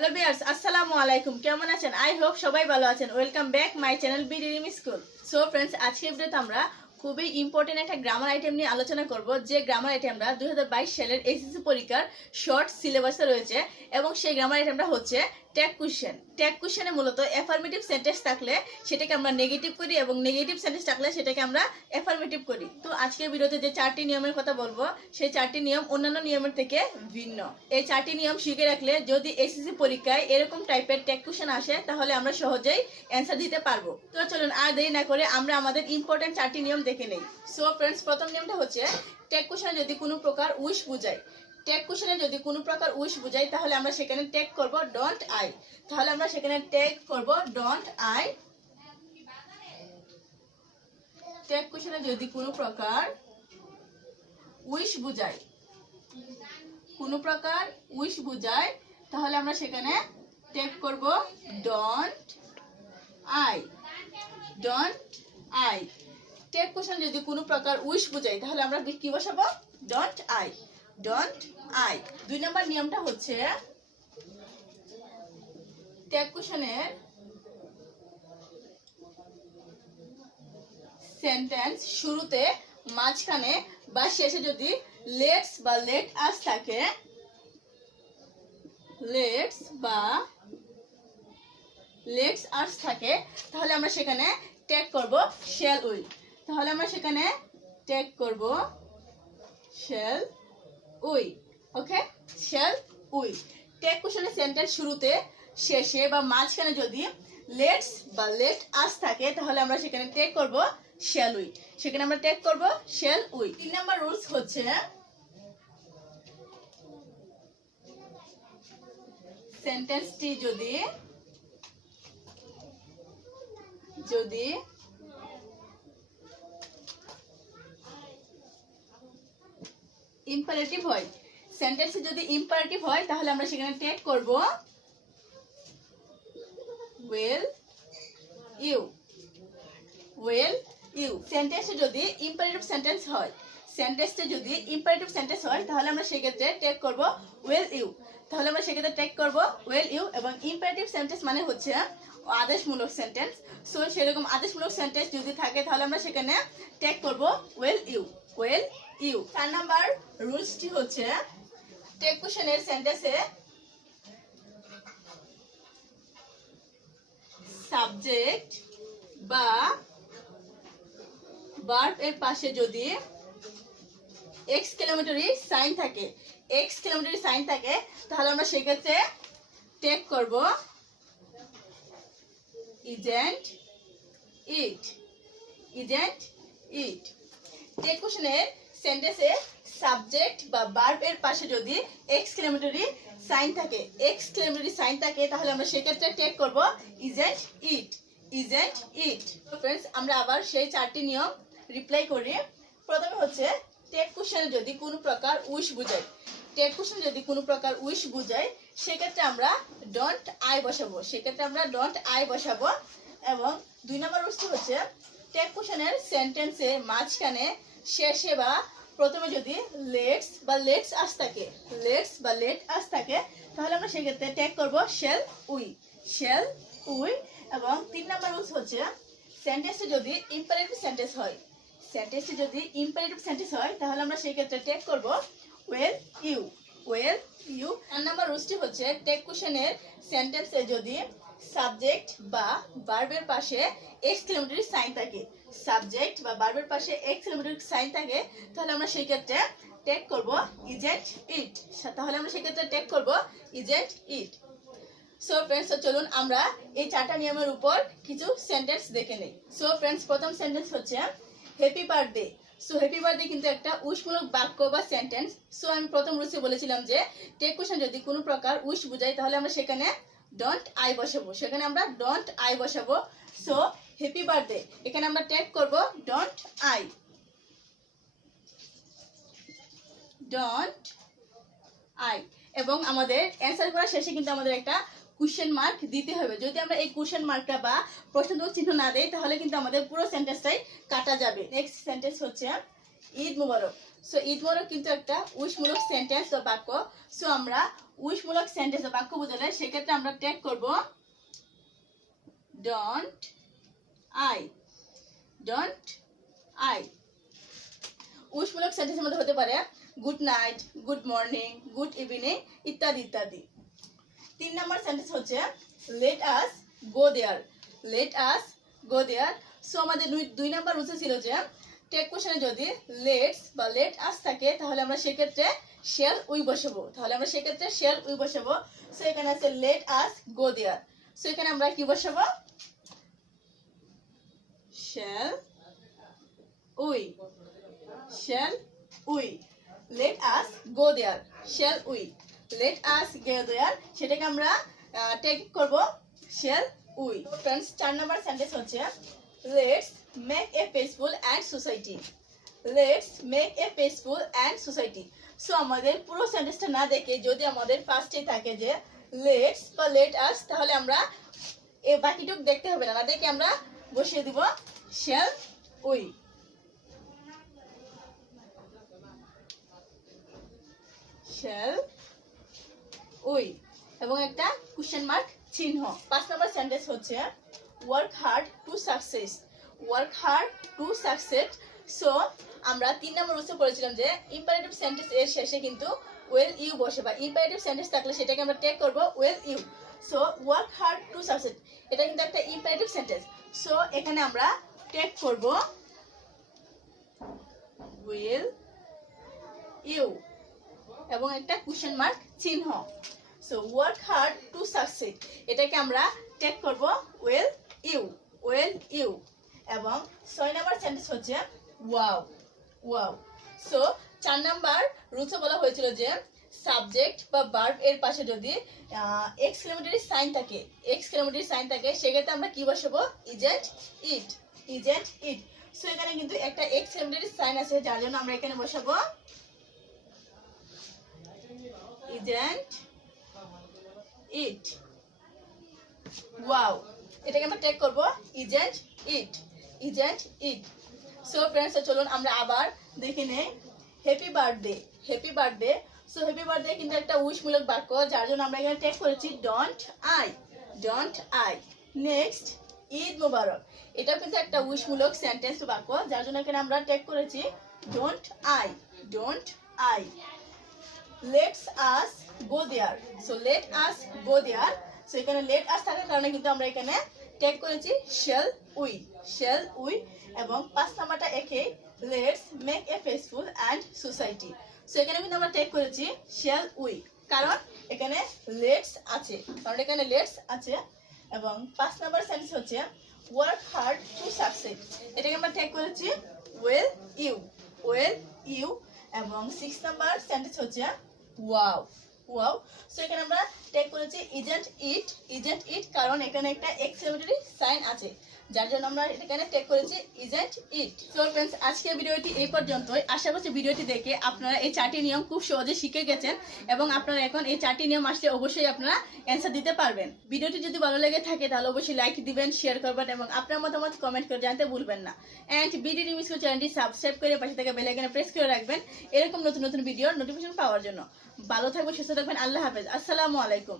Hello viewers, আসসালামু আলাইকুম। কেমন আছেন? আই হোপ সবাই ভালো আছেন। Welcome back my channel bdrimschool। So friends, আজকের ভিডিওতে আমরা খুবই ইম্পর্টেন্ট একটা গ্রামার আইটেম নিয়ে আলোচনা করব, যে গ্রামার আইটেমটা 2022 সালের এসএসসি পরীক্ষার শর্ট সিলেবাসে রয়েছে এবং সেই গ্রামার আইটেমটা হচ্ছে ট্যাগ কোশ্চেন। ট্যাগ কোশ্চেনে মূলত অ্যাফার্মেটিভ সেন্টেন্স থাকলে সেটাকে আমরা নেগেটিভ করি এবং নেগেটিভ সেন্টেন্স থাকলে সেটাকে আমরা অ্যাফার্মেটিভ করি। তো আজকের ভিডিওতে যে 4টি নিয়মের কথা বলবো, সেই 4টি নিয়ম অন্যান্য নিয়মের থেকে ভিন্ন। এই 4টি নিয়ম শিখে রাখলে যদি এসএসসি পরীক্ষায় এরকম টাইপের ট্যাগ কোশ্চেন আসে তাহলে আমরা সহজেই অ্যান্সার দিতে পারবো। তো চলুন আর দেরি না করে আমরা আমাদের ইম্পর্টেন্ট 4টি নিয়ম দেখে নেই। সো ফ্রেন্ডস, প্রথম নিয়মটা হচ্ছে ট্যাগ কোশ্চেনে যদি কোনো প্রকার উইশ বোঝায়, ট্যাগ কোশ্চেনে যদি কোনো প্রকার উইশ বোঝায় তাহলে আমরা সেখানে ট্যাগ করব ডোন্ট আই। তাহলে আমরা সেখানে ট্যাগ করব ডোন্ট আই। ট্যাগ কোশ্চেনে যদি কোনো প্রকার উইশ বোঝায়, কোনো প্রকার উইশ বোঝায় তাহলে আমরা সেখানে ট্যাগ করব don't I. Don't I. Tag question যদি কোনো প্রকার উইশ বোঝায় তাহলে আমরা কি বসাবো? Don't I. Don't I. 2 নম্বর নিয়মটা হচ্ছে ট্যাগ কোশ্চেনের সেন্টেন্স শুরুতে, মাঝখানে বা শেষে যদি লেটস বা লেট আস থাকে, লেটস বা লেটস আস থাকে তাহলে আমরা সেখানে ট্যাগ করব শ্যাল উই। তাহলে আমরা সেখানে ট্যাগ করব shall we. Okay, shall we. Tag কোশ্চেনের সেন্টেন্স শুরুতে, শেষে বা মাঝখানে যদি লেটস বা লেট আস থাকে তাহলে আমরা সেখানে ট্যাগ করব শ্যাল উই। সেখানে আমরা ট্যাগ করব শ্যাল উই। 3 নম্বর রুলস হচ্ছে সেন্টেন্সটি যদি ইম্পারেটিভ হয়, সেন্টেন্স যদি ইম্পারেটিভ হয় তাহলে আমরা সেখানে ট্যাগ করব will you। will you। সেন্টেন্সে যদি ইম্পারেটিভ সেন্টেন্স হয়, সেন্টেন্সে যদি ইম্পারেটিভ সেন্টেন্স হয় তাহলে আমরা সেক্ষেত্রে ট্যাগ করব will you। তাহলে আমরা সেক্ষেত্রে ট্যাগ করব will you। এবং ইম্পারেটিভ সেন্টেন্স মানে হচ্ছে আদেশমূলক সেন্টেন্স। সো সেরকম আদেশমূলক সেন্টেন্স যদি থাকে তাহলে আমরা সেখানে ট্যাগ করব will you। will you। 4 number রুলসটি হচ্ছে ট্যাগ কোশ্চেনের সেন্টেন্সে সাবজেক্ট বা ভার্ব এর পাশে যদি এক্সক্লেমেটরি সাইন থাকে, এক্সক্লেমেটরি সাইন থাকে তাহলে আমরা সেক্ষেত্রে ট্যাগ করব isn't it। isn't it। Tag কোশ্চেনের সেন্টেন্সে সাবজেক্ট বা ভার্ব এর পাশে যদি এক্সক্লেমেটরি সাইন থাকে, এক্সক্লেমেটরি সাইন থাকে তাহলে আমরা সেক্ষেত্রে ট্যাগ করব isn't it। isn't it। তো फ्रेंड्स, আমরা আবার সেই 4টি নিয়ম রিপ্লাই করি। প্রথমে হচ্ছে ট্যাগ কোশ্চেনে যদি কোনো প্রকার উইশ বোঝায়, ট্যাগ কোশ্চেনে যদি কোনো প্রকার উইশ বোঝায় সেক্ষেত্রে আমরা ডোন্ট আই বসাবো। সেক্ষেত্রে আমরা ডোন্ট আই বসাবো। এবং 2 নম্বর রুলসটি হচ্ছে ট্যাগ কোশ্চেনের সেন্টেন্সে মাঝখানে, শেষে বা প্রথমে যদি লেটস বা লেটস আস থাকে, লেটস বা লেট আস থাকে তাহলে আমরা সেক্ষেত্রে ট্যাগ করব শ্যাল উই। Shall we. এবং 3 নম্বর রুলস হচ্ছে সেন্টেন্সে যদি ইম্পারেটিভ সেন্টেন্স হয়, সেন্টেন্সে যদি ইম্পারেটিভ সেন্টেন্স হয় তাহলে আমরা সেই ক্ষেত্রে ট্যাগ করব will you। will you। 4 নম্বর রুলসটি হচ্ছে ট্যাগ কোশ্চেনের সেন্টেন্সে যদি সাবজেক্ট বা ভার্বের পাশে এক্সক্লেমেটরি সাইন থাকে, সাবজেক্ট বা ভার্বের পাশে এক্সক্লেমেটরি সাইন থাকে তাহলে আমরা সেই ক্ষেত্রে ট্যাগ করব isn't it। তাহলে আমরা সেই ক্ষেত্রে ট্যাগ করব isn't it। সো फ्रेंड्स, চলুন আমরা এই 4টা নিয়মের উপর কিছু সেন্টেন্স দেখে নেই। সো फ्रेंड्स, প্রথম সেন্টেন্স হচ্ছে happy birthday. So happy birthday কিন্তু একটা উইশমূলক বাক্য বা সেন্টেন্স। সো আমি প্রথম রুলসে বলেছিলাম যে ট্যাগ কোশ্চেন যদি কোনো প্রকার উইশ বোঝায় তাহলে আমরা সেখানে ডোন্ট আই বসাবো। সেখানে আমরা ডোন্ট আই বসাবো। সো হ্যাপি বার্থডে, এখানে আমরা ট্যাগ করব ডোন্ট আই। Don't I. এবং আমাদের অ্যান্সার করার শেষে কিন্তু আমাদের একটা কোশ্চেন মার্ক দিতে হবে। যদি আমরা এই কোশ্চেন মার্কটা বা প্রশ্নবোধক চিহ্ন না দেই তাহলে কিন্তু আমাদের পুরো সেন্টেন্সটাই কাটা যাবে। নেক্সট সেন্টেন্স হচ্ছে ঈদ মুবারক। সো ইট মূলক কিন্তু একটা উইশমূলক সেন্টেন্স বা বাক্য। সো আমরা উইশমূলক সেন্টেন্স বা বাক্য বোঝালে সেক্ষেত্রে আমরা ট্যাগ করব ডোন্ট আই। Don't I. উইশমূলক সেন্টেন্সের মধ্যে হতে পারে good night, good morning, good evening ইত্যাদি ইত্যাদি। 3 নম্বর সেন্টেন্স হচ্ছে let us go there. Let us go there. So আমাদের 2 নম্বর রুলস ছিল যে টেক কোশ্চেনে যদি লেটস বা লেট আস থাকে তাহলে আমরা সেক্ষেত্রে শেল উই বসাবো। তাহলে আমরা সেক্ষেত্রে শেল উই বসাবো। সো এখানে আছে late us go there. So এখানে আমরা কি বসাবো? Shall we. Shall we. Let us go there. Shall we. Let us go there সেটাকে আমরা টেক করব শেল উই। फ्रेंड्स 4 নম্বর সেন্টেন্স হচ্ছে let's make a peaceful and society. Let's make a peaceful and society. So আমাদের পুরো সেন্টেন্সটা না দেখে যদি আমাদের ফার্স্টে থাকে যে লেটস বা লেট আস তাহলে আমরা এই বাকিটুকু দেখতে হবে না, দেখে আমরা বসিয়ে দিব শেল উই। শেল উই এবং একটা কোশ্চেন মার্ক চিহ্ন। 5 নম্বর সেন্টেন্স হচ্ছে work hard to success. Work hard to success. So আমরা 3 নম্বর রুলসে পড়েছিলাম যে ইম্পারেটিভ সেন্টেন্স এর শেষে কিন্তু ওয়েল ইউ বসে বা ইম্পারেটিভ সেন্টেন্স থাকলে সেটাকে আমরা ট্যাগ করব well you. So work hard to success এটা কিন্তু একটা ইম্পারেটিভ সেন্টেন্স। সো এখানে আমরা ট্যাগ করব উইল ইউ এবং একটা কোশ্চেন মার্ক চিহ্ন। So work hard to succeed এটাকে আমরা ট্যাগ করব ওয়েল ইউ। ওয়েল ইউ এবং 6 নম্বর সেন্টেন্স হচ্ছে ওয়াও। ওয়াও। সো 4 নম্বর রুলসে বলা হয়েছিল যে সাবজেক্ট বা ভার্ব এর পাশে যদি এক্সক্লেমেটরি সাইন থাকে, এক্সক্লেমেটরি সাইন থাকে সেক্ষেত্রে আমরা কি বসাবো? Isn't it. Isn't it. So এখানে কিন্তু একটা এক্সক্লেমেটরি সাইন আছে যার জন্য আমরা এখানে বসাবো isn't it। ওয়াও এটাকে আমরা ট্যাগ করব isn't it। isn't it। So friends চলুন আমরা আবার দেখে নেই happy birthday. Happy birthday. So happy birthday কিন্তু একটা উইশমূলক বাক্য যার জন্য আমরা এখানে ট্যাগ করেছি don't I. Don't I. Next Eid মোবারক এটাও কিন্তু একটা উইশমূলক সেন্টেন্স বাক্য যার জন্য এখানে আমরা ট্যাগ করেছি don't I. Don't I. Let's us go there. So let us go there. So এখানে লেট আস থাকার কারণে কিন্তু আমরা এখানে ট্যাগ করেছি শেল উই। শেল উই এবং 5 নাম্বারটা একই let's make a peaceful and society. So এখানে কিন্তু আমরা ট্যাগ করেছি শেল উই কারণ এখানে লেটস আছে। কারণ এখানে লেটস আছে এবং 5 নাম্বার সেন্টেন্স হচ্ছে ওয়ার্ক হার্ড টু সাকসিড এটাকে আমরা ট্যাগ করেছি ওয়েল ইউ। ওয়েল ইউ এবং 6 নাম্বার সেন্টেন্স হচ্ছে ওয়াও। ওয়াও। সো এখানে আমরা ট্যাগ করেছি ইজেন্ট ইট। ইজেন্ট ইট কারণ এখানে একটা এক্সক্লেমেটরি সাইন আছে যার জন্য আমরা এখানে ট্যাগ করেছি ইজেন্ট ইট। সো फ्रेंड्स আজকের ভিডিওটি এই পর্যন্তই। আশা করছি ভিডিওটি দেখে আপনারা এই 4টি নিয়ম খুব সহজে শিখে গেছেন এবং আপনারা এখন এই 4টি নিয়ম আসলে অবশ্যই আপনারা অ্যানসার দিতে পারবেন। ভিডিওটি যদি ভালো লেগে থাকে তাহলে অবশ্যই লাইক দিবেন, শেয়ার করবেন এবং আপনার মতামত কমেন্ট করে জানাতে ভুলবেন না। এন্ড bdrimschool চ্যানেলটি সাবস্ক্রাইব করে পাশে থাকা বেল আইকনে প্রেস করে রাখবেন এরকম নতুন নতুন ভিডিওর নোটিফিকেশন পাওয়ার জন্য। ভালো থাকবেন, সুস্থ থাকবেন। আল্লাহ হাফেজ। আসসালামু আলাইকুম।